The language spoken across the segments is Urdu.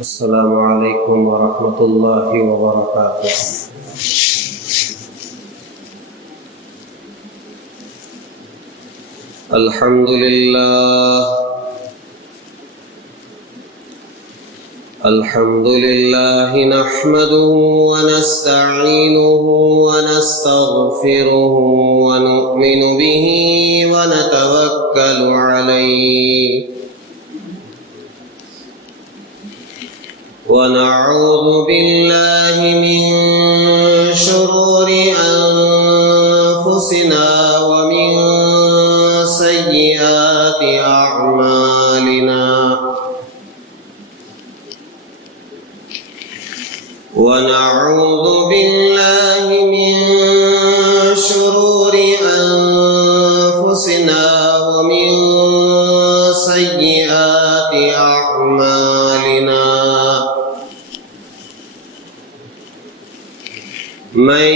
السلام علیکم ورحمۃ اللہ وبرکاتہ۔ الحمد للہ نحمده ونستعینه ونستغفره ونؤمن به ونتوکل علیہ ونعوذ باللہ من شرور انفسنا ومن سیئات اعمالنا ونعوذ باللہ من شرور انفسنا ومن سیئات اعمالنا من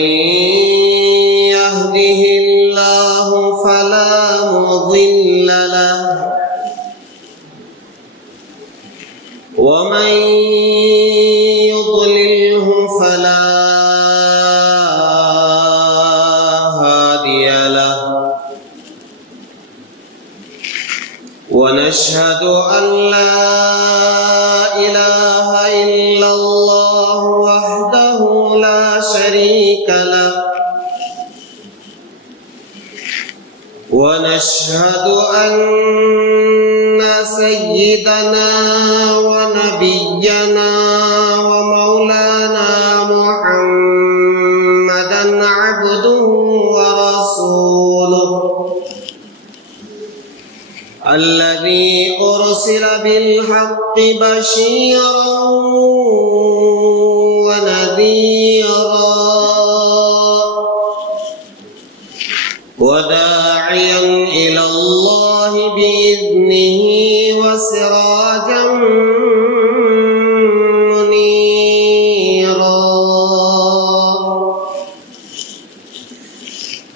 يهده الله فلا مضل له ومن يضلله فلا هادي له ونشهد أن لا إله إلا الله وحده لا شريك له ونشهد أن سيدنا ونبينا ومولانا محمدا عبده ورسوله الذي أرسل بالحق بشيرا ونذيرا وداعيا إلى الله بإذنه وسراجا منيرا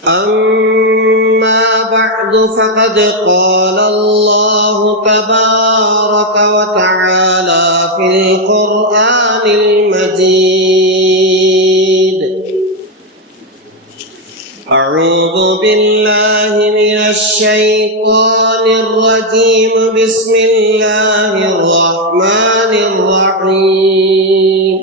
أما بعد فقد قال الله تبارك وتعالى في القرآن المجيد: أعوذ بالله من الشيطان الرجيم بسم الله الرحمن الرحيم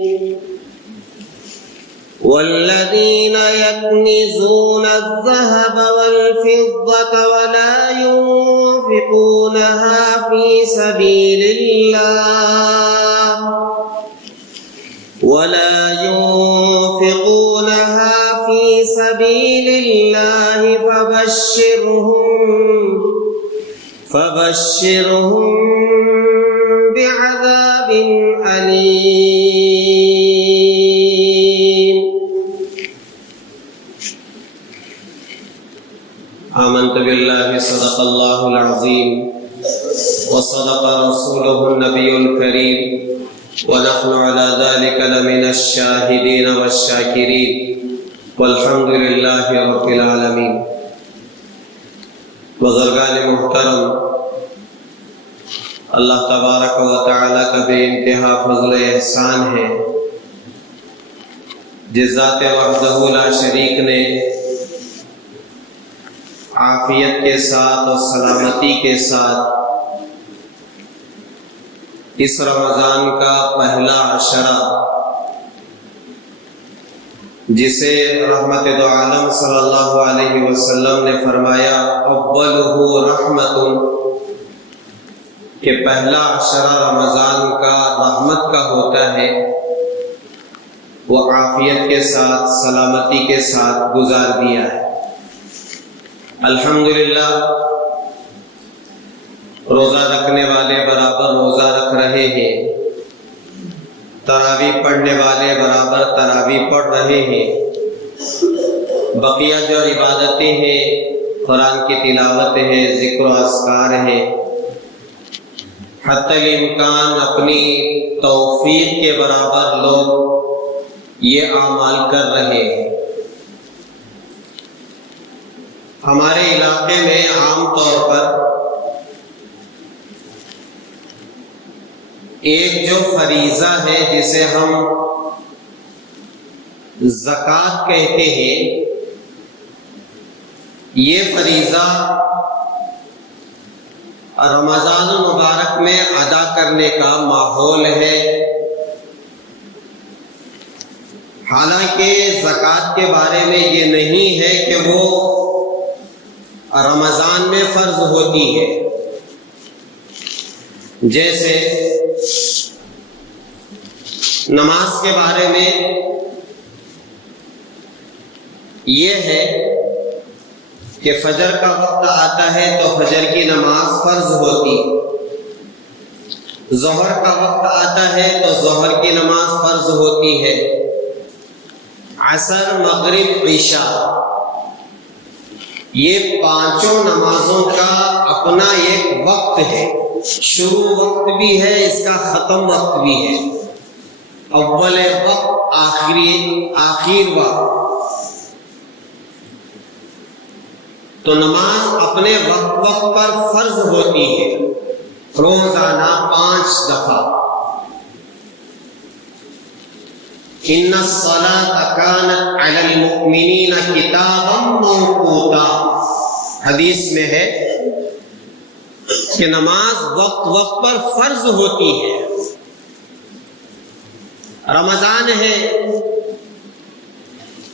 والذين يكنزون الذهب والفضة ولا ينفقونها في سبيل الله فبشرهم بعذاب أليم. آمنت بالله صدق الله العظيم وصدق رسوله النبي الكريم ونحن على ذلك لمن الشاهدين والشاكرين والحمد لله رب العالمين. بزرگان محترم، اللہ تبارک و تعالیٰ کا بے انتہا فضل احسان ہے جس ذات وحدہ لا شریک نے عافیت کے ساتھ اور سلامتی کے ساتھ اس رمضان کا پہلا عشرہ، جسے رحمت دو عالم صلی اللہ علیہ وسلم نے فرمایا اولہ رحمت، کہ پہلا عشرہ رمضان کا رحمت کا ہوتا ہے، وہ عافیت کے ساتھ سلامتی کے ساتھ گزار دیا ہے. الحمدللہ روزہ رکھنے والے برابر روزہ رکھ رہے ہیں، تراویح پڑھنے والے برابر تراویح پڑھ رہے ہیں، بقیہ جو عبادتیں ہیں، قرآن کی تلاوت ہے، ذکر و اذکار ہے، حتی الامکان اپنی توفیق کے برابر لوگ یہ اعمال کر رہے ہیں. ہمارے علاقے میں عام طور پر ایک جو فریضہ ہے جسے ہم زکوٰۃ کہتے ہیں، یہ فریضہ رمضان المبارک میں ادا کرنے کا ماحول ہے۔ حالانکہ زکوٰۃ کے بارے میں یہ نہیں ہے کہ وہ رمضان میں فرض ہوتی ہے، جیسے نماز کے بارے میں یہ ہے کہ فجر کا وقت آتا ہے تو فجر کی نماز فرض ہوتی، ظہر کا وقت آتا ہے تو ظہر کی نماز فرض ہوتی ہے، عصر، مغرب، عشاء، یہ پانچوں نمازوں کا اپنا ایک وقت ہے، شروع وقت بھی ہے، اس کا ختم وقت بھی ہے، اول وقت، آخر وقت۔ تو نماز اپنے وقت پر فرض ہوتی ہے، روزانہ 5 دفعہ۔ ان الصلاۃ کانت علی المؤمنین کتابا موقوتا، حدیث میں ہے کہ نماز وقت پر فرض ہوتی ہے۔ رمضان ہے،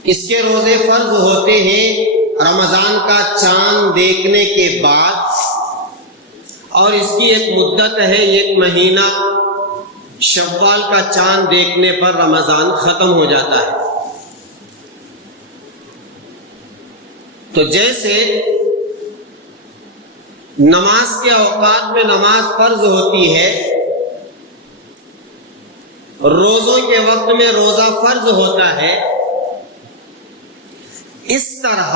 اس کے روزے فرض ہوتے ہیں رمضان کا چاند دیکھنے کے بعد، اور اس کی ایک مدت ہے، 1 مہینہ، شوال کا چاند دیکھنے پر رمضان ختم ہو جاتا ہے۔ تو جیسے نماز کے اوقات میں نماز فرض ہوتی ہے، روزوں کے وقت میں روزہ فرض ہوتا ہے، اس طرح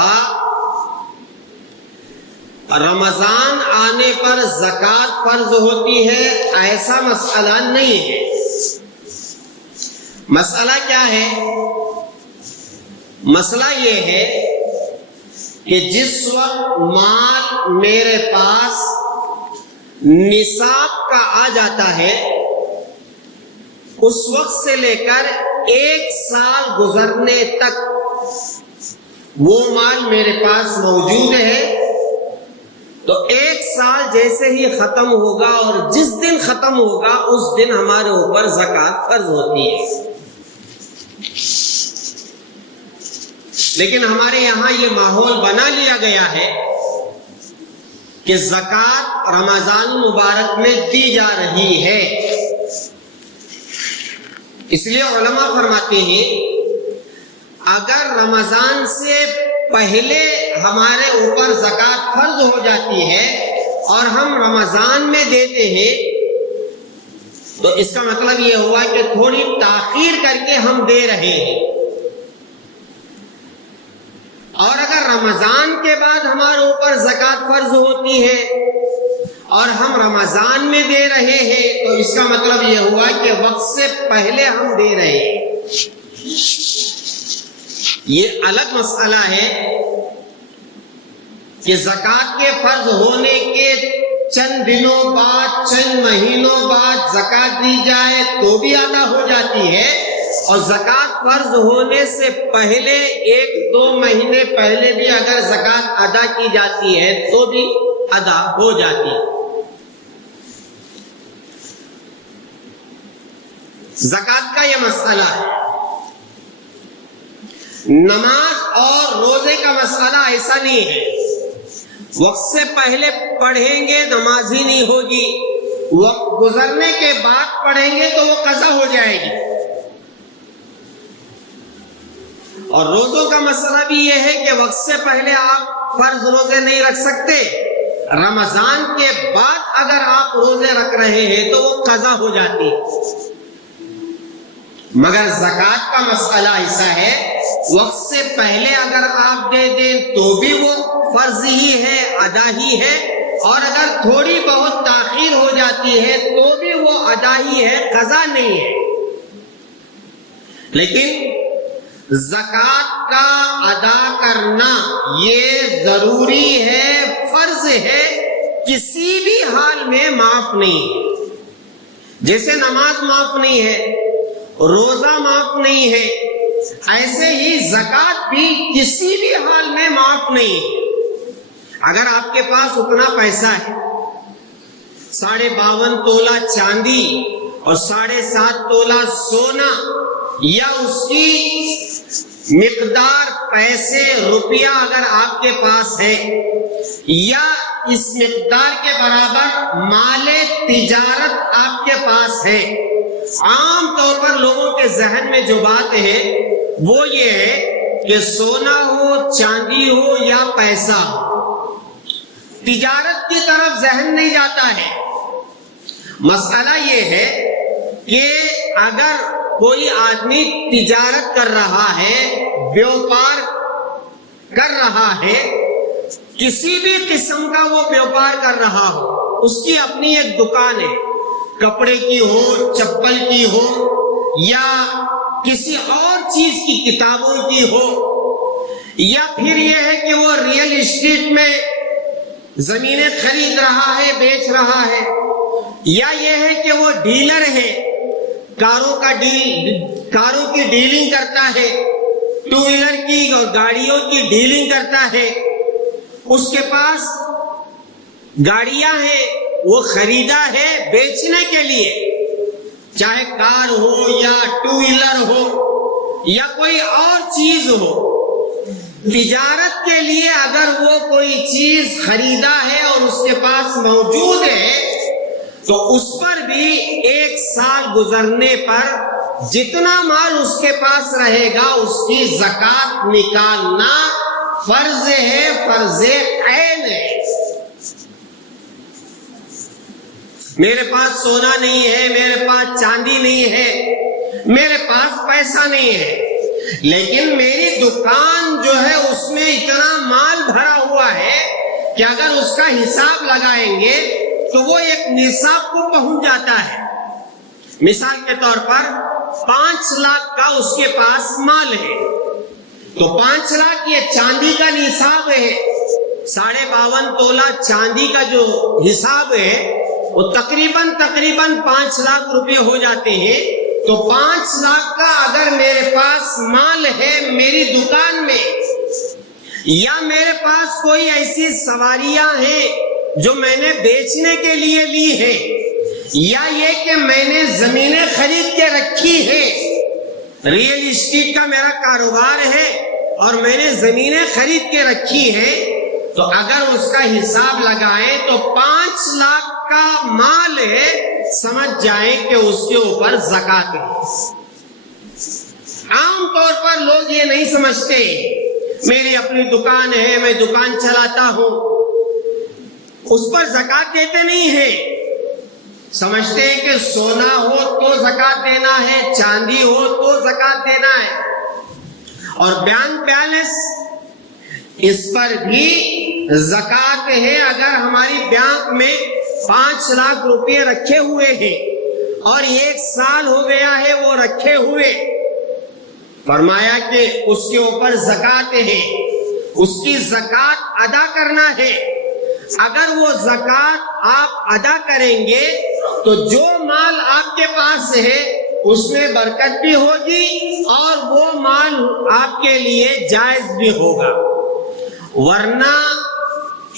رمضان آنے پر زکوٰۃ فرض ہوتی ہے، ایسا مسئلہ نہیں ہے۔ مسئلہ کیا ہے؟ مسئلہ یہ ہے کہ جس وقت مال میرے پاس نصاب کا آ جاتا ہے، اس وقت سے لے کر 1 سال گزرنے تک وہ مال میرے پاس موجود ہے، تو 1 سال جیسے ہی ختم ہوگا اور جس دن ختم ہوگا اس دن ہمارے اوپر زکوٰۃ فرض ہوتی ہے۔ لیکن ہمارے یہاں یہ ماحول بنا لیا گیا ہے کہ زکوٰۃ رمضان مبارک میں دی جا رہی ہے، اس لیے علماء فرماتے ہیں اگر رمضان سے پہلے ہمارے اوپر زکوٰۃ فرض ہو جاتی ہے اور ہم رمضان میں دیتے ہیں تو اس کا مطلب یہ ہوا کہ تھوڑی تاخیر کر کے ہم دے رہے ہیں، اور اگر رمضان کے بعد ہمارے اوپر زکوٰۃ فرض ہوتی ہے اور ہم رمضان میں دے رہے ہیں تو اس کا مطلب یہ ہوا کہ وقت سے پہلے ہم دے رہے ہیں۔ یہ الگ مسئلہ ہے کہ زکوٰۃ کے فرض ہونے کے چند دنوں بعد، چند مہینوں بعد زکوٰۃ دی جائے تو بھی ادا ہو جاتی ہے، اور زکوٰۃ فرض ہونے سے پہلے 1-2 مہینے پہلے بھی اگر زکوٰۃ ادا کی جاتی ہے تو بھی ادا ہو جاتی ہے۔ زکوٰۃ کا یہ مسئلہ ہے۔ نماز اور روزے کا مسئلہ ایسا نہیں ہے، وقت سے پہلے پڑھیں گے نماز ہی نہیں ہوگی، وقت گزرنے کے بعد پڑھیں گے تو وہ قضا ہو جائے گی۔ اور روزوں کا مسئلہ بھی یہ ہے کہ وقت سے پہلے آپ فرض روزے نہیں رکھ سکتے، رمضان کے بعد اگر آپ روزے رکھ رہے ہیں تو وہ قضا ہو جاتی ہے۔ مگر زکوٰۃ کا مسئلہ ایسا ہے، وقت سے پہلے اگر آپ دے دیں تو بھی وہ فرض ہی ہے، ادا ہی ہے، اور اگر تھوڑی بہت تاخیر ہو جاتی ہے تو بھی وہ ادا ہی ہے، قضا نہیں ہے۔ لیکن زکوٰۃ کا ادا کرنا یہ ضروری ہے، فرض ہے، کسی بھی حال میں معاف نہیں ہے۔ جیسے نماز معاف نہیں ہے، روزہ معاف نہیں ہے، ایسے ہی زکوٰۃ بھی کسی بھی حال میں معاف نہیں ہے۔ اگر آپ کے پاس اتنا پیسہ ہے، 52.5 تولہ چاندی اور 7.5 تولہ سونا، یا اس کی مقدار پیسے روپیہ اگر آپ کے پاس ہے، یا اس مقدار کے برابر مال تجارت آپ کے پاس ہے، عام طور پر لوگوں کے ذہن میں جو بات ہے وہ یہ ہے کہ سونا ہو، چاندی ہو یا پیسہ ہو، تجارت کی طرف ذہن نہیں جاتا ہے۔ مسئلہ یہ ہے کہ اگر کوئی آدمی تجارت کر رہا ہے، بیوپار کر رہا ہے، کسی بھی قسم کا وہ بیوپار کر رہا ہو، اس کی اپنی ایک دکان ہے، کپڑے کی ہو، چپل کی ہو، یا کسی اور چیز کی، کتابوں کی ہو، یا پھر یہ ہے کہ وہ ریئل اسٹیٹ میں زمینیں خرید رہا ہے، بیچ رہا ہے، یا یہ ہے کہ وہ ڈیلر ہے، کاروں کی ڈیلنگ کرتا ہے، 2 ویلر کی اور گاڑیوں کی ڈیلنگ کرتا ہے، اس کے پاس گاڑیاں ہیں، وہ خریدا ہے بیچنے کے لیے، چاہے کار ہو یا 2 ویلر ہو یا کوئی اور چیز ہو۔ تجارت کے لیے اگر وہ کوئی چیز خریدا ہے اور اس کے پاس موجود ہے تو اس پر بھی 1 سال گزرنے پر جتنا مال اس کے پاس رہے گا اس کی زکوٰۃ نکالنا فرض ہے، فرض عین ہے۔ میرے پاس سونا نہیں ہے، میرے پاس چاندی نہیں ہے، میرے پاس پیسہ نہیں ہے، لیکن میری دکان جو ہے اس میں اتنا مال بھرا ہوا ہے کہ اگر اس کا حساب لگائیں گے تو وہ ایک نصاب کو پہنچ جاتا ہے۔ مثال کے طور پر 5 لاکھ کا اس کے پاس مال ہے، تو 5 لاکھ یہ چاندی کا نصاب ہے، 52.5 تولہ چاندی کا جو حساب ہے وہ تقریباً 5 لاکھ روپے ہو جاتے ہیں۔ تو 5 لاکھ کا اگر میرے پاس مال ہے میری دکان میں، یا میرے پاس کوئی ایسی سواریاں ہیں جو میں نے بیچنے کے لیے لی ہے، یا یہ کہ میں نے زمینیں خرید کے رکھی ہے، ریئل اسٹیٹ کا میرا کاروبار ہے اور میں نے زمینیں خرید کے رکھی ہے، تو اگر اس کا حساب لگائیں تو 5 لاکھ کا مال ہے، سمجھ جائیں کہ اس کے اوپر زکوٰۃ ہے۔ عام طور پر لوگ یہ نہیں سمجھتے، میری اپنی دکان ہے، میں دکان چلاتا ہوں، اس پر زکوٰۃ دیتے نہیں ہیں۔ سمجھتے ہیں کہ سونا ہو تو زکوٰۃ دینا ہے، چاندی ہو تو زکوٰۃ دینا ہے، اور بینک بیلنس اس پر بھی زکوٰۃ ہے۔ اگر ہماری بینک میں 5 لاکھ روپے رکھے ہوئے ہیں اور 1 سال ہو گیا ہے وہ رکھے ہوئے، فرمایا کہ اس کے اوپر زکوٰۃ ہے، اس کی زکوٰۃ ادا کرنا ہے۔ اگر وہ زکوٰۃ آپ ادا کریں گے تو جو مال آپ کے پاس ہے اس میں برکت بھی ہوگی اور وہ مال آپ کے لیے جائز بھی ہوگا، ورنہ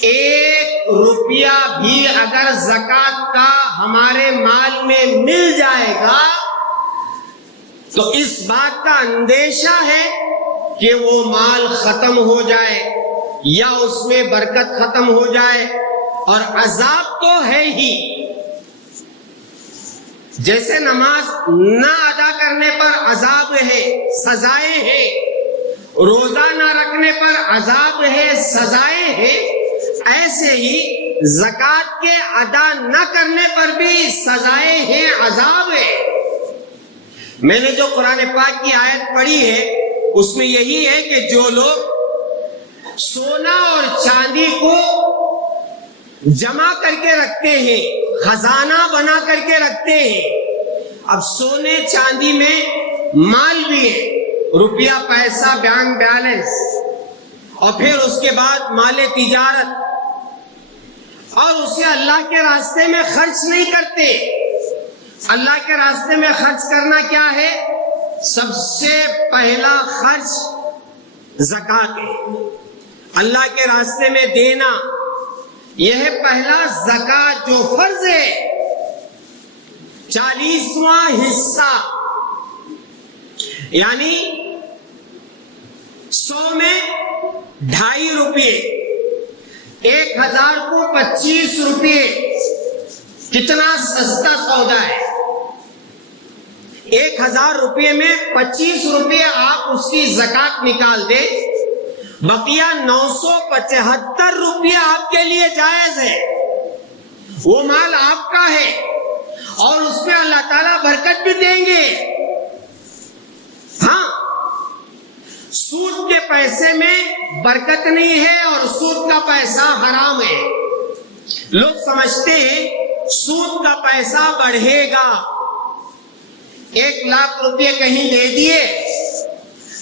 1 روپیہ بھی اگر زکوٰۃ کا ہمارے مال میں مل جائے گا تو اس بات کا اندیشہ ہے کہ وہ مال ختم ہو جائے یا اس میں برکت ختم ہو جائے، اور عذاب تو ہے ہی۔ جیسے نماز نہ ادا کرنے پر عذاب ہے، سزائیں ہیں، روزہ نہ رکھنے پر عذاب ہے، سزائیں ہیں، ایسے ہی زکوٰۃ کے ادا نہ کرنے پر بھی سزائیں ہیں، عذاب ہے۔ میں نے جو قرآن پاک کی آیت پڑھی ہے اس میں یہی ہے کہ جو لوگ سونا اور چاندی کو جمع کر کے رکھتے ہیں، خزانہ بنا کر کے رکھتے ہیں، اب سونے چاندی میں مال بھی ہے، روپیہ پیسہ بینک بیلنس، اور پھر اس کے بعد مال تجارت، اور اسے اللہ کے راستے میں خرچ نہیں کرتے، اللہ کے راستے میں خرچ کرنا کیا ہے؟ سب سے پہلا خرچ زکات ہے، اللہ کے راستے میں دینا، یہ ہے پہلا زکات جو فرض ہے، 40واں حصہ، یعنی 100 میں 2.5 روپے، 1000 کو 25 روپے، کتنا سستا سودا ہے۔ 1000 روپے میں 25 روپے آپ اس کی زکات نکال دے، بقیہ 975 روپے آپ کے لیے جائز ہے، وہ مال آپ کا ہے اور اس میں اللہ تعالیٰ برکت بھی دیں گے۔ ہاں، سود کے پیسے میں برکت نہیں ہے اور سود کا پیسہ حرام ہے۔ لوگ سمجھتے ہیں سود کا پیسہ بڑھے گا، 1 لاکھ روپے کہیں دے دیے،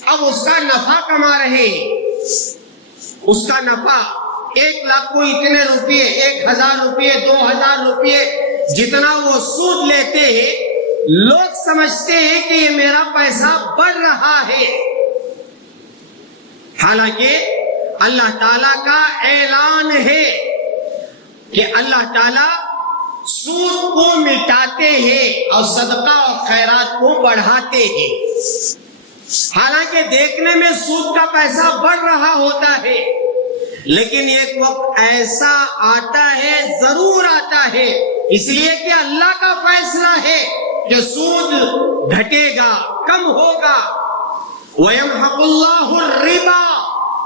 اب اس کا نفع کما رہے ہیں، اس کا نفع 1 لاکھ کو اتنے روپے، 1000 روپے، 2000 روپے، جتنا وہ سود لیتے ہیں، لوگ سمجھتے ہیں کہ یہ میرا پیسہ بڑھ رہا ہے، حالانکہ اللہ تعالیٰ کا اعلان ہے کہ اللہ تعالیٰ سود کو مٹاتے ہیں اور صدقہ اور خیرات کو بڑھاتے ہیں۔ حالانکہ دیکھنے میں سود کا پیسہ بڑھ رہا ہوتا ہے، لیکن ایک وقت ایسا آتا ہے، ضرور آتا ہے، اس لیے کہ اللہ کا فیصلہ ہے کہ سود گھٹے گا، کم ہوگا۔ وَيَمْحَقُ اللَّهُ الرِّبَا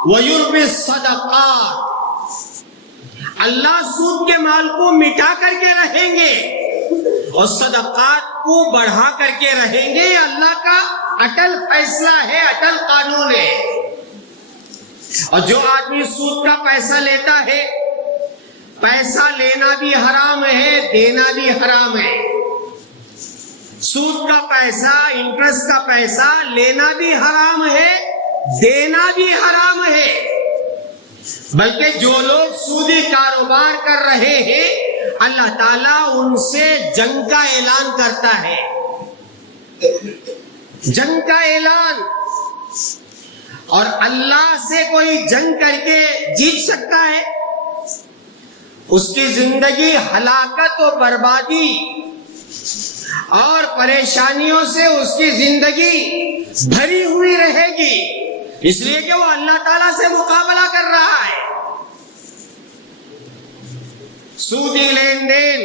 وَيُرْبِي الصَّدَقَاتِ، اللہ سود کے مال کو مٹا کر کے رہیں گے اور صدقات کو بڑھا کر کے رہیں گے۔ یہ اللہ کا اٹل فیصلہ ہے، اٹل قانون ہے۔ اور جو آدمی سود کا پیسہ لیتا ہے، پیسہ لینا بھی حرام ہے، دینا بھی حرام ہے۔ سود کا پیسہ، انٹرسٹ کا پیسہ لینا بھی حرام ہے، دینا بھی حرام ہے۔ بلکہ جو لوگ سودی کاروبار کر رہے ہیں، اللہ تعالیٰ ان سے جنگ کا اعلان کرتا ہے، جنگ کا اعلان۔ اور اللہ سے کوئی جنگ کر کے جیت سکتا ہے؟ اس کی زندگی ہلاکت و بربادی اور پریشانیوں سے اس کی زندگی بھری ہوئی رہے گی، اس لیے کہ وہ اللہ تعالیٰ سے مقابلہ کر رہا ہے۔ سودی لین دین،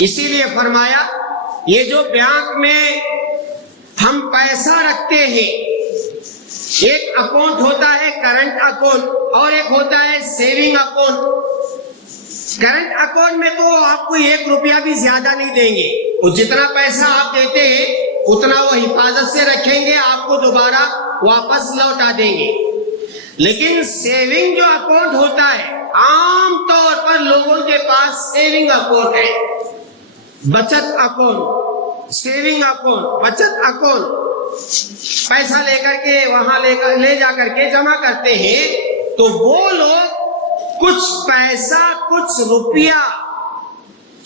اسی لیے فرمایا یہ جو بینک میں ہم پیسہ رکھتے ہیں، ایک اکاؤنٹ ہوتا ہے کرنٹ اکاؤنٹ اور ایک ہوتا ہے سیونگ اکاؤنٹ۔ کرنٹ اکاؤنٹ میں تو آپ کو 1 روپیہ بھی زیادہ نہیں دیں گے، اور جتنا پیسہ آپ دیتے ہیں اتنا وہ حفاظت سے رکھیں گے، آپ کو دوبارہ واپس لوٹا دیں گے۔ لیکن سیونگ جو اکاؤنٹ ہوتا ہے، عام طور پر لوگوں کے پاس سیونگ اکاؤنٹ ہے، بچت اکاؤنٹ، سیونگ اکاؤنٹ، بچت اکاؤنٹ، پیسہ لے کر کے وہاں لے جا کر کے جمع کرتے ہیں، تو وہ لوگ کچھ پیسہ، کچھ روپیہ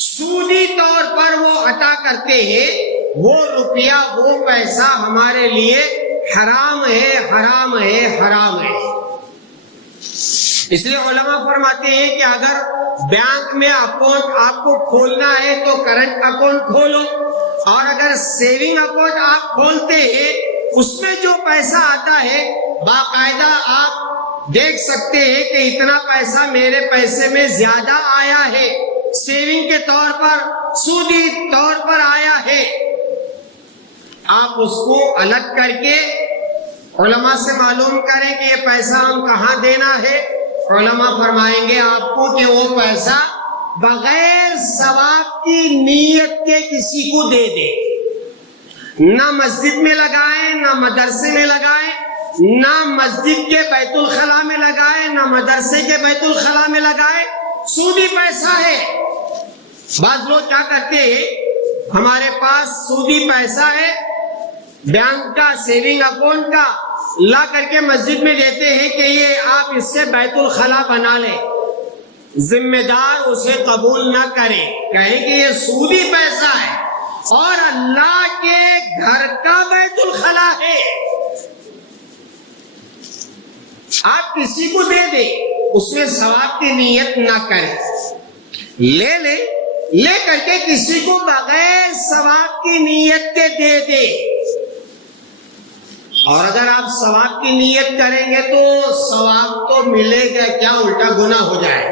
سودی طور پر وہ عطا کرتے ہیں، وہ روپیہ، وہ پیسہ ہمارے لیے حرام ہے، حرام ہے، حرام ہے۔ اس لیے علماء فرماتے ہیں کہ اگر بینک میں اکاؤنٹ آپ کو کھولنا ہے تو کرنٹ اکاؤنٹ کھولو، اور اگر سیونگ اکاؤنٹ آپ کھولتے ہیں اس میں جو پیسہ آتا ہے باقاعدہ آپ دیکھ سکتے ہیں کہ اتنا پیسہ میرے پیسے میں زیادہ آیا ہے، سیونگ کے طور پر، سودی طور پر آیا ہے، آپ اس کو الگ کر کے علماء سے معلوم کریں کہ یہ پیسہ ہم کہاں دینا ہے۔ علماء فرمائیں گے آپ کو کہ وہ پیسہ بغیر ثواب کی نیت کے کسی کو دے دے، نہ مسجد میں لگائیں، نہ مدرسے میں لگائیں، نہ مسجد کے بیت الخلا میں لگائے، نہ مدرسے کے بیت الخلا میں لگائے، سودی پیسہ ہے۔ بعض لوگ کیا کرتے ہیں، ہمارے پاس سودی پیسہ ہے بینک کا، سیونگ اکاؤنٹ کا، لا کر کے مسجد میں دیتے ہیں کہ یہ آپ اس سے بیت الخلا بنا لیں۔ ذمہ دار اسے قبول نہ کریں، کہیں کہ یہ سودی پیسہ ہے، اور اللہ کے گھر کا بیت الخلا ہے. آپ کسی کو دے دیں, اس میں ثواب کی نیت نہ کریں. لے کر کے کسی کو بغیر ثواب کی نیت کے دے دے. اور اگر آپ ثواب کی نیت کریں گے تو ثواب تو ملے گا کیا, الٹا گناہ ہو جائے.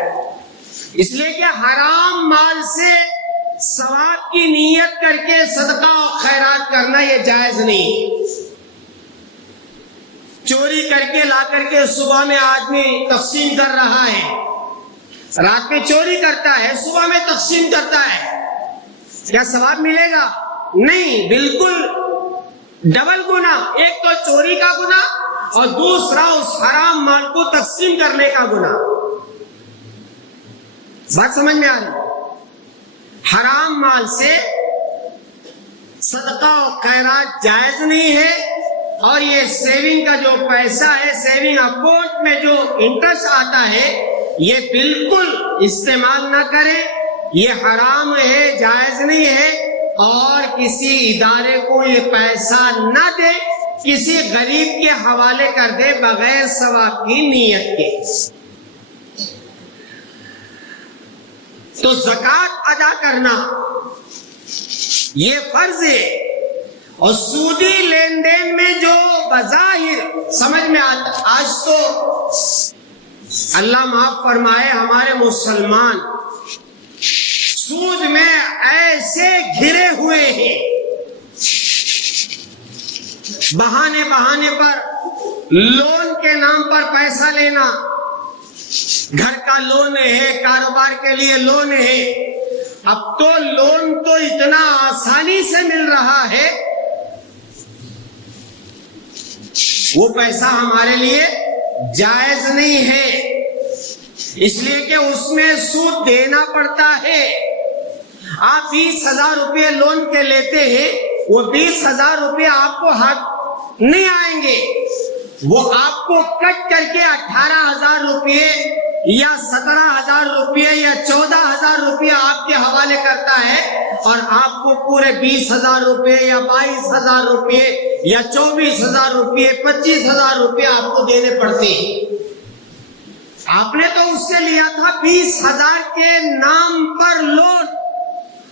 اس لیے کہ حرام مال سے ثواب کی نیت کر کے صدقہ اور خیرات کرنا یہ جائز نہیں. چوری کر کے لا کر کے صبح میں آدمی تقسیم کر رہا ہے, رات میں چوری کرتا ہے, صبح میں تقسیم کرتا ہے, کیا ثواب ملے گا؟ نہیں, بالکل ڈبل گناہ. ایک تو چوری کا گناہ اور دوسرا اس حرام مال کو تقسیم کرنے کا گناہ. بات سمجھ میں آ رہی؟ حرام مال سے صدقہ و خیرات جائز نہیں ہے. اور یہ سیونگ کا جو پیسہ ہے, سیونگ اکاؤنٹ میں جو انٹرسٹ آتا ہے, یہ بالکل استعمال نہ کریں. یہ حرام ہے, جائز نہیں ہے. اور کسی ادارے کو یہ پیسہ نہ دے, کسی غریب کے حوالے کر دے بغیر ثواب کی نیت کے. تو زکوٰۃ ادا کرنا یہ فرض ہے. اور سودی لین دین میں جو بظاہر سمجھ میں آتا, آج تو اللہ معاف فرمائے ہمارے مسلمان سود میں ایسے گھرے ہوئے ہیں, بہانے پر لون کے نام پر پیسہ لینا. گھر کا لون ہے, کاروبار کے لیے لون ہے. اب تو لون تو اتنا آسانی سے مل رہا ہے, وہ پیسہ ہمارے لیے جائز نہیں ہے. اس لیے کہ اس میں سود دینا پڑتا ہے. آپ 20,000 روپے لون کے لیتے ہیں, وہ 20,000 روپے آپ کو ہاتھ نہیں آئیں گے. وہ آپ کو کٹ کر کے 18,000 روپے یا 17,000 روپے یا 14,000 روپے آپ کے حوالے کرتا ہے, اور آپ کو پورے 20,000 روپے یا 22,000 روپے یا 24,000 روپے 25,000 روپے آپ کو دینے پڑتے ہیں. آپ نے تو اس سے لیا تھا 20,000 کے نام پر لون,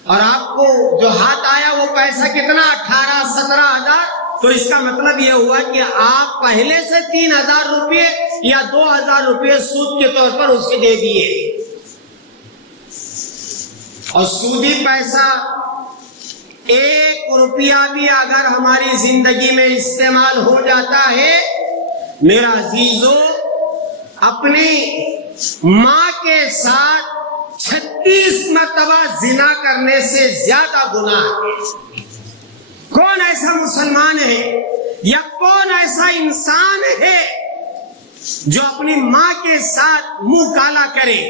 اور آپ کو جو ہاتھ آیا وہ پیسہ کتنا, 18-17,000. تو اس کا مطلب یہ ہوا کہ آپ پہلے سے 3,000 روپے یا 2,000 روپے سود کے طور پر اس کے دے دیے. اور سودی پیسہ 1 روپیہ بھی اگر ہماری زندگی میں استعمال ہو جاتا ہے, میرا عزیزو, اپنی ماں کے ساتھ 36 مرتبہ زنا کرنے سے زیادہ گناہ ہے. کون ایسا مسلمان ہے یا کون ایسا انسان ہے جو اپنی ماں کے ساتھ منہ کالا کرے؟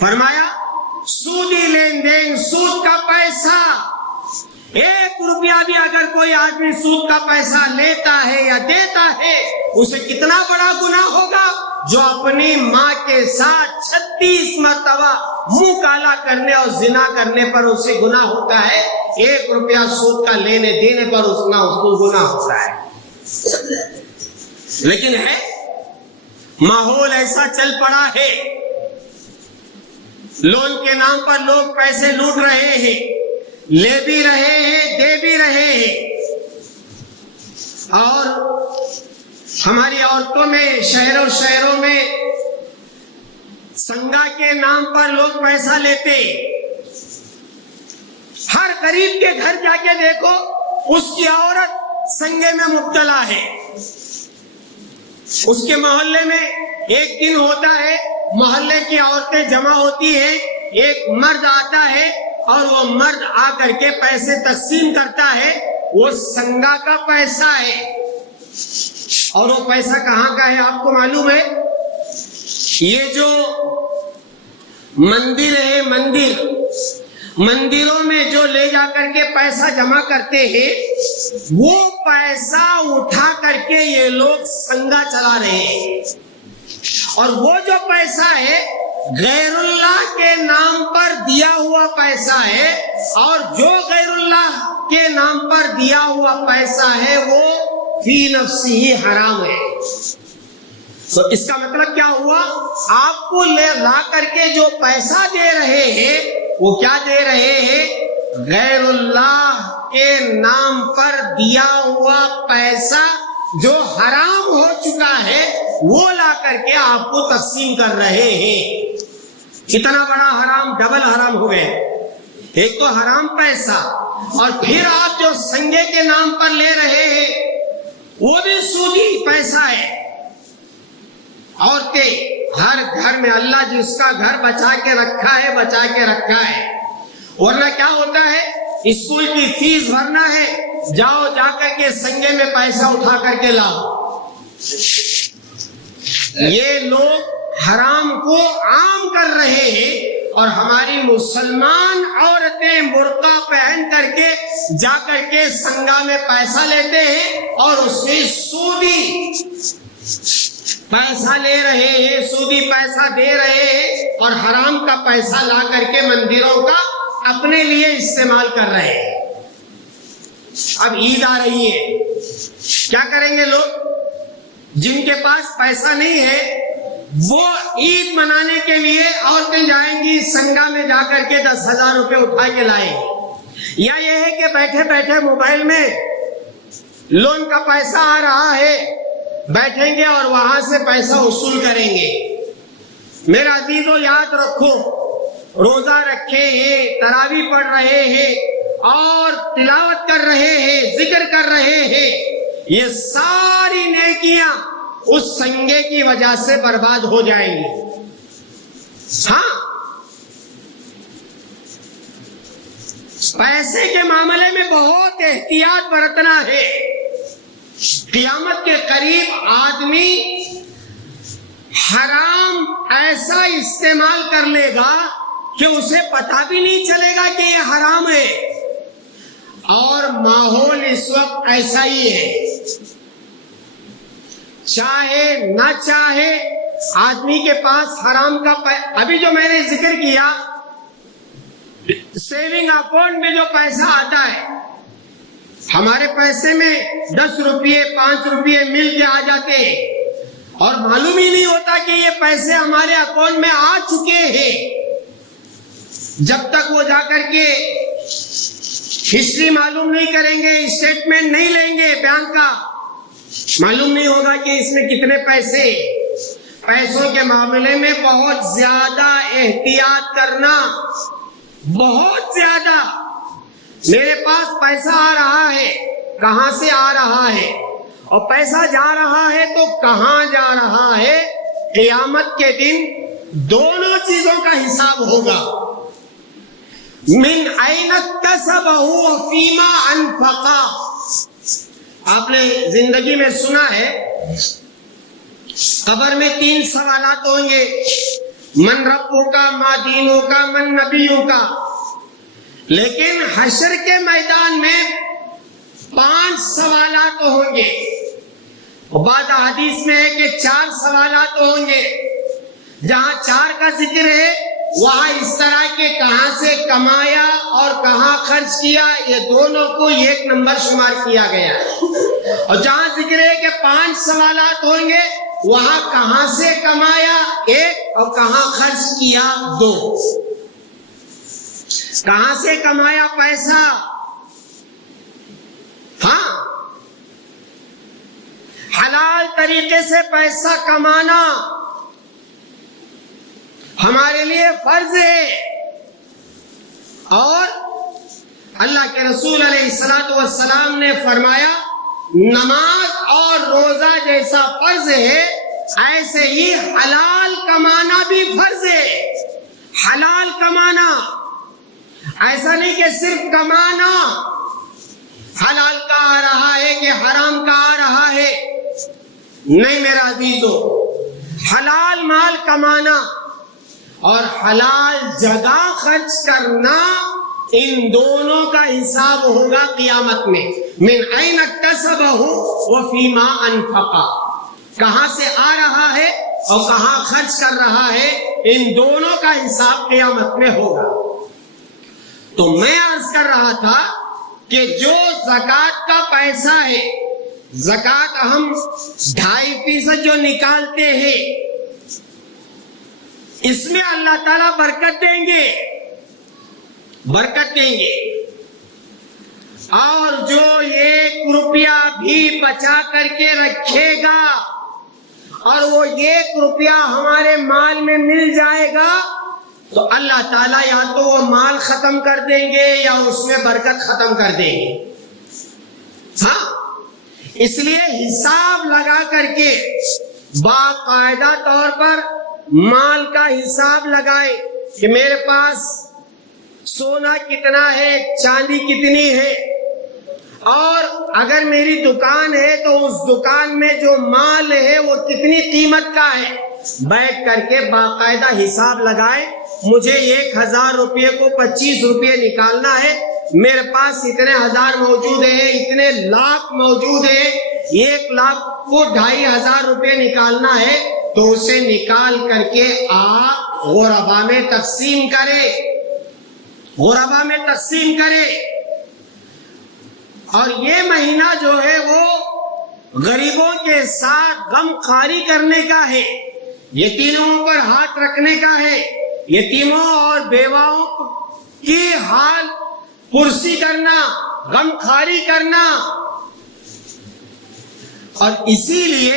فرمایا سودی لین دین, سود کا پیسہ 1 روپیہ بھی اگر کوئی آدمی سود کا پیسہ لیتا ہے یا دیتا ہے, اسے کتنا بڑا گناہ ہوگا جو اپنی ماں کے ساتھ 36 مرتبہ منہ کالا کرنے اور زنا کرنے پر اسے گناہ ہوتا ہے. 1 روپیہ سود کا لینے دینے پر اس کو گناہ ہوتا ہے. لیکن ہے ماحول ایسا چل پڑا ہے, لون کے نام پر لوگ پیسے لوٹ رہے ہیں, لے بھی رہے ہیں, دے بھی رہے ہیں. اور ہماری عورتوں میں شہروں میں سنگا کے نام پر لوگ پیسہ لیتے. ہر غریب کے گھر جا کے دیکھو, اس کی عورت سنگے میں مبتلا ہے. اس کے محلے میں ایک دن ہوتا ہے, محلے کی عورتیں جمع ہوتی ہیں, ایک مرد آتا ہے اور وہ مرد آ کر کے پیسے تقسیم کرتا ہے. وہ سنگا کا پیسہ ہے. اور وہ پیسہ کہاں کا ہے آپ کو معلوم ہے؟ یہ جو مندر ہے, مندروں میں جو لے جا کر کے پیسہ جمع کرتے ہیں, وہ پیسہ اٹھا کر کے یہ لوگ سنگا چلا رہے ہیں. اور وہ جو پیسہ ہے غیر اللہ کے نام پر دیا ہوا پیسہ ہے، اور جو غیر اللہ کے نام پر دیا ہوا پیسہ ہے وہ فی نفسی ہی حرام ہے۔ تو اس کا مطلب کیا ہوا؟ آپ کو لا کر کے جو پیسہ دے رہے ہیں وہ کیا دے رہے ہیں؟ غیر اللہ کے نام پر دیا ہوا پیسہ جو حرام ہو چکا ہے وہ لا کر کے آپ کو تقسیم کر رہے ہیں۔ کتنا بڑا حرام، ڈبل حرام ہو گئے۔ ایک تو حرام پیسہ، اور پھر آپ جو سنگے کے نام پر لے رہے ہیں وہ بھی سودی پیسہ ہے۔ عورتیں ہر گھر میں اللہ جس کا گھر بچا کے رکھا ہے بچا کے رکھا ہے، ورنہ کیا ہوتا ہے؟ اسکول کی فیس بھرنا ہے، جاؤ جا کر کے سنگے میں پیسہ اٹھا کر کے لاؤ۔ یہ لوگ حرام کو عام کر رہے ہیں، اور ہماری مسلمان عورتیں برقع پہن کر کے جا کر کے سنگا میں پیسہ لیتے ہیں اور اس سے سودی پیسہ لے رہے ہیں، سودی پیسہ دے رہے ہیں، اور حرام کا پیسہ لا کر کے مندروں کا اپنے لیے استعمال کر رہے ہیں۔ اب عید آ رہی ہے، کیا کریں گے لوگ؟ جن کے پاس پیسہ نہیں ہے وہ عید منانے کے لیے عورتیں جائیں گی سنگا میں جا کر کے 10,000 روپے اٹھا کے لائیں گی، یا یہ ہے کہ بیٹھے بیٹھے موبائل میں لون کا پیسہ آ رہا ہے، بیٹھیں گے اور وہاں سے پیسہ وصول کریں گے۔ میرے عزیزو یاد رکھو، روزہ رکھے ہیں، تراویح پڑھ رہے ہیں اور تلاوت کر رہے ہیں، ذکر کر رہے ہیں، یہ ساری نیکیاں اس سنگے کی وجہ سے برباد ہو جائیں گی۔ ہاں، پیسے کے معاملے میں بہت احتیاط برتنا ہے۔ قیامت کے قریب آدمی حرام ایسا استعمال کر لے گا کہ اسے پتہ بھی نہیں چلے گا کہ یہ حرام ہے، اور ماحول اس وقت ایسا ہی ہے، چاہے نہ چاہے آدمی کے پاس حرام کا ابھی جو میں نے ذکر کیا، سیونگ اکاؤنٹ میں جو پیسہ آتا ہے، ہمارے پیسے میں 10 روپے 5 روپے مل کے آ جاتے ہیں، اور معلوم ہی نہیں ہوتا کہ یہ پیسے ہمارے اکاؤنٹ میں آ چکے ہیں۔ جب تک وہ جا کر کے ہسٹری معلوم نہیں کریں گے، اسٹیٹمنٹ نہیں لیں گے بینک کا، معلوم نہیں ہوگا کہ اس میں کتنے پیسے۔ پیسوں کے معاملے میں بہت زیادہ احتیاط کرنا، بہت زیادہ۔ میرے پاس پیسہ آ رہا ہے، کہاں سے آ رہا ہے، اور پیسہ جا رہا ہے تو کہاں جا رہا ہے؟ قیامت کے دن دونوں چیزوں کا حساب ہوگا۔ من این اکتسبہ وفیما انفقا۔ آپ نے زندگی میں سنا ہے قبر میں 3 سوالات ہوں گے، من ربوں کا، ما دینوں کا، من نبیوں کا، لیکن حشر کے میدان میں 5 سوالات ہوں گے، اور بعض حدیث میں ہے کہ 4 سوالات ہوں گے۔ جہاں 4 کا ذکر ہے وہاں اس طرح کے کہاں سے کمایا اور کہاں خرچ کیا، یہ دونوں کو 1 نمبر شمار کیا گیا ہے، اور جہاں ذکر ہے کہ 5 سوالات ہوں گے وہاں کہاں سے کمایا 1 اور کہاں خرچ کیا 2۔ کہاں سے کمایا پیسہ؟ ہاں، حلال طریقے سے پیسہ کمانا ہمارے لیے فرض ہے، اور اللہ کے رسول علیہ الصلوۃ والسلام نے فرمایا نماز اور روزہ جیسا فرض ہے ایسے ہی حلال کمانا بھی فرض ہے۔ حلال کمانا، ایسا نہیں کہ صرف کمانا، حلال کا آ رہا ہے کہ حرام کا آ رہا ہے، نہیں میرا عزیزو، حلال مال کمانا اور حلال جگہ خرچ کرنا، ان دونوں کا حساب ہوگا قیامت میں۔ من این اکتسبہ وفیما انفقا، کہاں سے آ رہا ہے اور کہاں خرچ کر رہا ہے، ان دونوں کا حساب قیامت میں ہوگا۔ تو میں عرض کر رہا تھا کہ جو زکوٰۃ کا پیسہ ہے، زکوٰۃ ہم 2.5% جو نکالتے ہیں، اس میں اللہ تعالیٰ برکت دیں گے، برکت دیں گے۔ اور جو 1 روپیہ بھی بچا کر کے رکھے گا اور وہ 1 روپیہ ہمارے مال میں مل جائے گا تو اللہ تعالیٰ یا تو وہ مال ختم کر دیں گے یا اس میں برکت ختم کر دیں گے۔ ہاں، اس لیے حساب لگا کر کے باقاعدہ طور پر مال کا حساب لگائے کہ میرے پاس سونا کتنا ہے، چاندی کتنی ہے، اور اگر میری دکان ہے تو اس دکان میں جو مال ہے وہ کتنی قیمت کا ہے، بیٹھ کر کے باقاعدہ حساب لگائے۔ مجھے 1000 روپے کو 25 روپے نکالنا ہے، میرے پاس اتنے ہزار موجود ہیں، اتنے لاکھ موجود ہیں، 1 لاکھ کو 2500 روپے نکالنا ہے، تو اسے نکال کر کے آپ غربا میں تقسیم کرے، غربا میں تقسیم کرے۔ اور یہ مہینہ جو ہے وہ غریبوں کے ساتھ غم خواری کرنے کا ہے، یتیموں پر ہاتھ رکھنے کا ہے، یتیموں اور بیواؤں کی حال پرسی کرنا، غم خواری کرنا۔ اور اسی لیے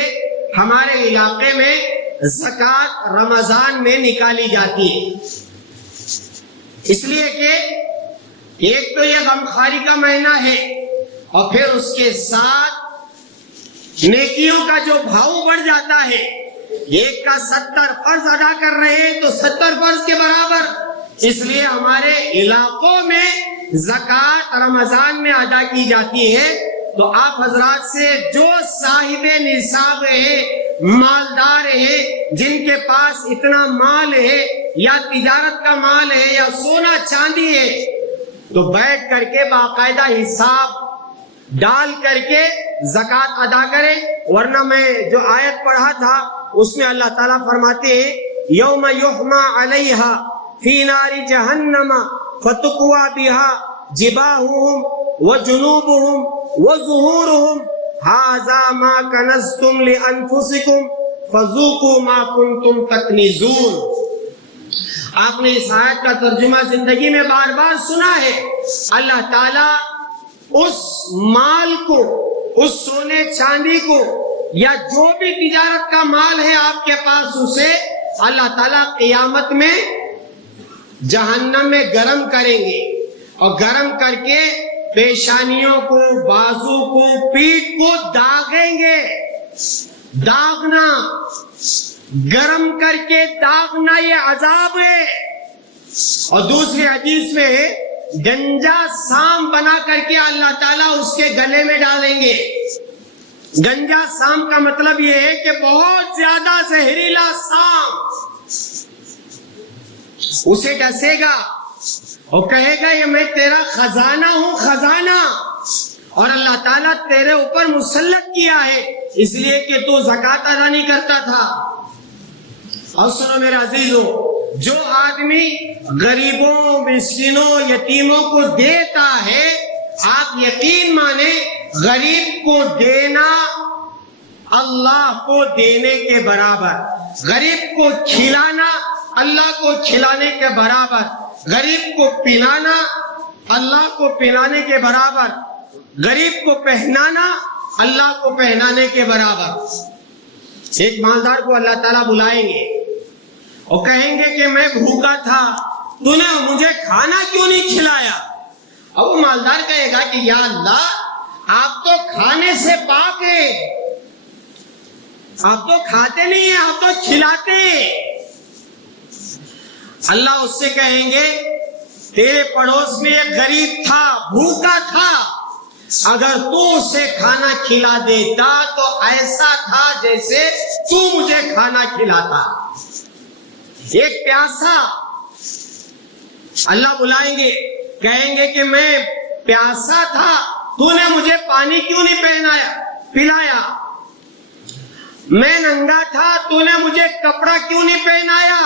ہمارے علاقے میں زکوٰۃ رمضان میں نکالی جاتی ہے، اس لیے کہ ایک تو یہ غم خواری کا مہینہ ہے، اور پھر اس کے ساتھ نیکیوں کا جو بھاؤ بڑھ جاتا ہے۔ ایک کا 70 فرض ادا کر رہے ہیں تو 70 فرض کے برابر، اس لیے ہمارے علاقوں میں زکوٰۃ رمضان میں ادا کی جاتی ہے۔ تو آپ حضرات سے جو صاحب نصاب ہے، مالدار ہے، جن کے پاس اتنا مال ہے یا تجارت کا مال ہے یا سونا چاندی ہے، تو بیٹھ کر کے باقاعدہ حساب ڈال کر کے زکوٰۃ ادا کرے، ورنہ میں جو آیت پڑھا تھا اس میں اللہ تعالیٰ فرماتے ہیں یوم یحما علیہا فی نار جہنم فتقوی بہا جباہہم وجنوبہم وظہورہم ھذا ما کنزتم لانفسکم فذوقوا ما کنتم تکنزون۔ آپ نے اس آیت کا ترجمہ زندگی میں بار بار سنا ہے۔ اللہ تعالیٰ اس مال کو، اس سونے چاندی کو یا جو بھی تجارت کا مال ہے آپ کے پاس، اسے اللہ تعالیٰ قیامت میں جہنم میں گرم کریں گے، اور گرم کر کے پیشانیوں کو، بازو کو، پیٹھ کو داغیں گے۔ داغنا، گرم کر کے داغنا، یہ عذاب ہے۔ اور دوسری حدیث میں ہے گنجا سام بنا کر کے اللہ تعالیٰ اس کے گلے میں ڈالیں گے۔ گنجا سام کا مطلب یہ ہے کہ بہت زیادہ زہریلا سام اسے ڈسے گا اور کہے گا یہ میں تیرا خزانہ ہوں، خزانہ، اور اللہ تعالیٰ تیرے اوپر مسلط کیا ہے اس لیے کہ تو زکوٰۃ ادا نہیں کرتا تھا۔ اور سنو میرے عزیزو، جو آدمی غریبوں، مسکینوں، یتیموں کو دیتا ہے، آپ یقین مانیں غریب کو دینا اللہ کو دینے کے برابر، غریب کو کھلانا اللہ کو کھلانے کے برابر، غریب کو پلانا اللہ کو پلانے کے برابر، غریب کو پہنانا اللہ کو پہنانے کے برابر۔ ایک مالدار کو اللہ تعالیٰ بلائیں گے اور کہیں گے کہ میں بھوکا تھا، تو نے مجھے کھانا کیوں نہیں کھلایا؟ اور وہ مالدار کہے گا کہ یا اللہ آپ تو کھانے سے پاک ہیں، آپ تو کھاتے نہیں ہیں، آپ تو کھلاتے ہیں۔ اللہ اس سے کہیں گے تیرے پڑوس میں ایک غریب تھا، بھوکا تھا، اگر تو اسے کھانا کھلا دیتا تو ایسا تھا جیسے تو مجھے کھانا کھلاتا۔ ایک پیاسا، اللہ بلائیں گے، کہیں گے کہ میں پیاسا تھا، تو نے مجھے پانی کیوں نہیں پلایا؟ میں ننگا تھا، تو نے مجھے کپڑا کیوں نہیں پہنایا؟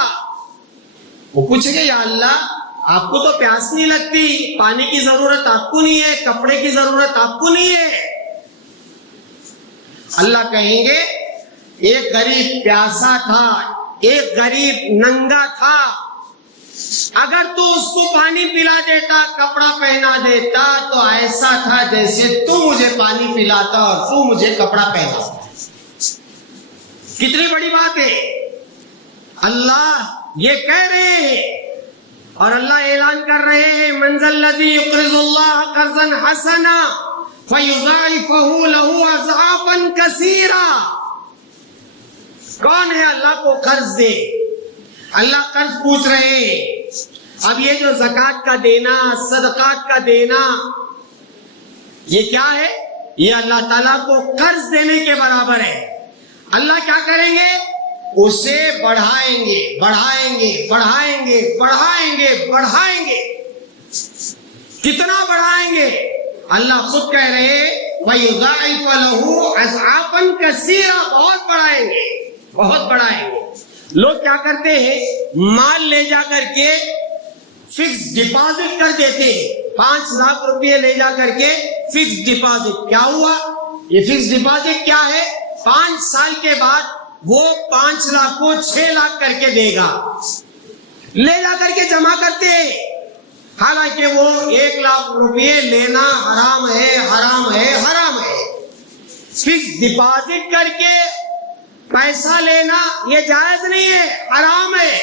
وہ پوچھے گے یا اللہ آپ کو تو پیاس نہیں لگتی، پانی کی ضرورت آپ کو نہیں ہے، کپڑے کی ضرورت آپ کو نہیں ہے۔ اللہ کہیں گے ایک غریب پیاسا تھا، ایک غریب ننگا تھا، اگر تو اس کو پانی پلا دیتا، کپڑا پہنا دیتا تو ایسا تھا جیسے تو مجھے پانی پلاتا اور تو مجھے کپڑا پہناتا۔ کتنی بڑی بات ہے، اللہ یہ کہہ رہے ہیں اور اللہ اعلان کر رہے ہیں من ذا الذی یقرض اللہ قرضا حسنا فیضاعفہ لہ اضعافا کثیرا۔ کون ہے اللہ کو قرض دے؟ اللہ قرض پوچھ رہے ہیں۔ اب یہ جو زکوٰۃ کا دینا، صدقات کا دینا، یہ کیا ہے؟ یہ اللہ تعالیٰ کو قرض دینے کے برابر ہے۔ اللہ کیا کریں گے؟ اسے بڑھائیں گے، بڑھائیں گے، بڑھائیں گے، بڑھائیں گے، بڑھائیں گے۔ کتنا بڑھائیں گے؟ اللہ خود کہہ رہے وَيُضَاعِفَ لَهُ أَضْعَافًا كَثِيرًا، بہت بڑھائیں گے، بہت بڑھائیں گے۔ لوگ کیا کرتے ہیں؟ مال لے جا کر کے فکس ڈپازٹ کر دیتے ہیں، 5 لاکھ روپے لے جا کر کے فکس ڈپازٹ۔ کیا ہوا؟ یہ فکس ڈپازٹ کیا ہے؟ 5 سال کے بعد وہ 5 لاکھ کو 6 لاکھ کر کے دے گا، لے جا کر کے جمع کرتے ہیں، حالانکہ وہ 1 لاکھ روپے لینا حرام ہے، حرام ہے، حرام ہے۔ فکس ڈپازٹ کر کے پیسہ لینا یہ جائز نہیں ہے، حرام ہے۔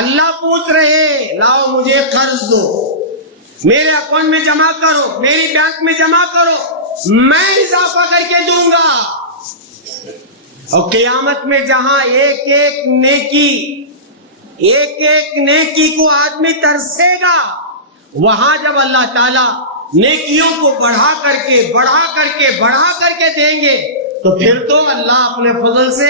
اللہ پوچھ رہے لاؤ مجھے قرض دو، میرے اکاؤنٹ میں جمع کرو، میری بینک میں جمع کرو، میں اضافہ کر کے دوں گا۔ اور قیامت میں جہاں ایک ایک نیکی کو آدمی ترسے گا، وہاں جب اللہ تعالیٰ نیکیوں کو بڑھا کر کے بڑھا کر کے بڑھا کر کے دیں گے تو پھر تو اللہ اپنے فضل سے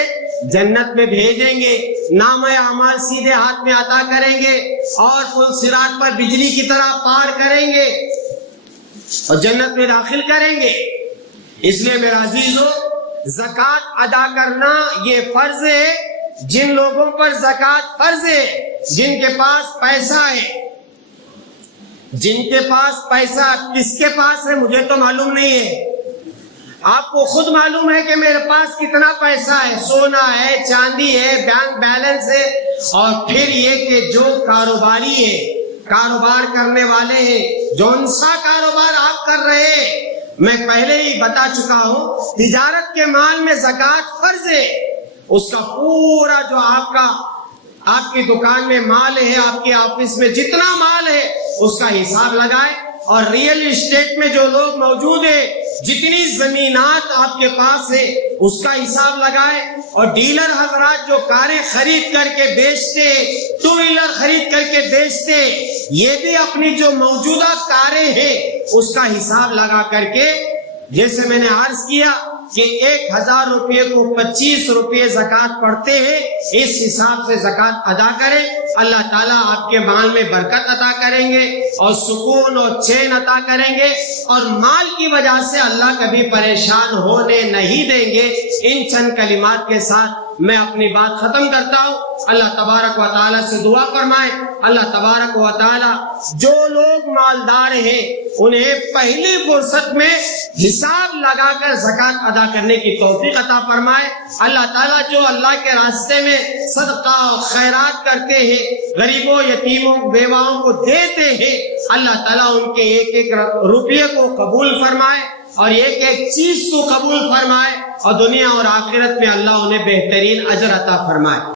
جنت میں بھیجیں گے، نام اعمال سیدھے ہاتھ میں عطا کریں گے اور پل صراط پر بجلی کی طرح پار کریں گے اور جنت میں داخل کریں گے۔ اس لیے میرا عزیزو، زکوٰۃ ادا کرنا یہ فرض ہے۔ جن لوگوں پر زکوٰۃ فرض ہے، جن کے پاس پیسہ ہے، جن کے پاس پیسہ کس کے پاس ہے مجھے تو معلوم نہیں ہے، آپ کو خود معلوم ہے کہ میرے پاس کتنا پیسہ ہے، سونا ہے، چاندی ہے، بینک بیلنس ہے۔ اور پھر یہ کہ جو کاروباری ہے، کاروبار کرنے والے ہیں، جون سا کاروبار آپ کر رہے ہیں، میں پہلے ہی بتا چکا ہوں، تجارت کے مال میں زکوٰۃ فرض ہے۔ اس کا پورا جو آپ کی دکان میں مال ہے، آپ کے آفس میں جتنا مال ہے اس کا حساب لگائے، اور ریئل اسٹیٹ میں جو لوگ موجود ہیں، جتنی زمینات آپ کے پاس ہے اس کا حساب لگائے، اور ڈیلر حضرات جو کاریں خرید کر کے بیچتے، 2 ویلر خرید کر کے بیچتے، یہ بھی اپنی جو موجودہ کاریں ہیں اس کا حساب لگا کر کے، جیسے میں نے عرض کیا کہ 1000 روپے کو 25 روپے زکوٰۃ پڑتے ہیں، اس حساب سے زکوٰۃ ادا کریں، اللہ تعالیٰ آپ کے مال میں برکت عطا کریں گے اور سکون اور چین عطا کریں گے، اور مال کی وجہ سے اللہ کبھی پریشان ہونے نہیں دیں گے۔ ان چند کلمات کے ساتھ میں اپنی بات ختم کرتا ہوں۔ اللہ تبارک و تعالیٰ سے دعا فرمائے، اللہ تبارک و تعالیٰ جو لوگ مالدار ہیں انہیں پہلی فرصت میں حساب لگا کر زکوٰۃ ادا کرنے کی توفیق عطا فرمائے۔ اللہ تعالیٰ جو اللہ کے راستے میں صدقہ و خیرات کرتے ہیں، غریبوں، یتیموں، بیواؤں کو دیتے ہیں، اللہ تعالیٰ ان کے ایک ایک روپیے کو قبول فرمائے اور ایک ایک چیز کو قبول فرمائے، اور دنیا اور آخرت میں اللہ انہیں بہترین اجر عطا فرمائے۔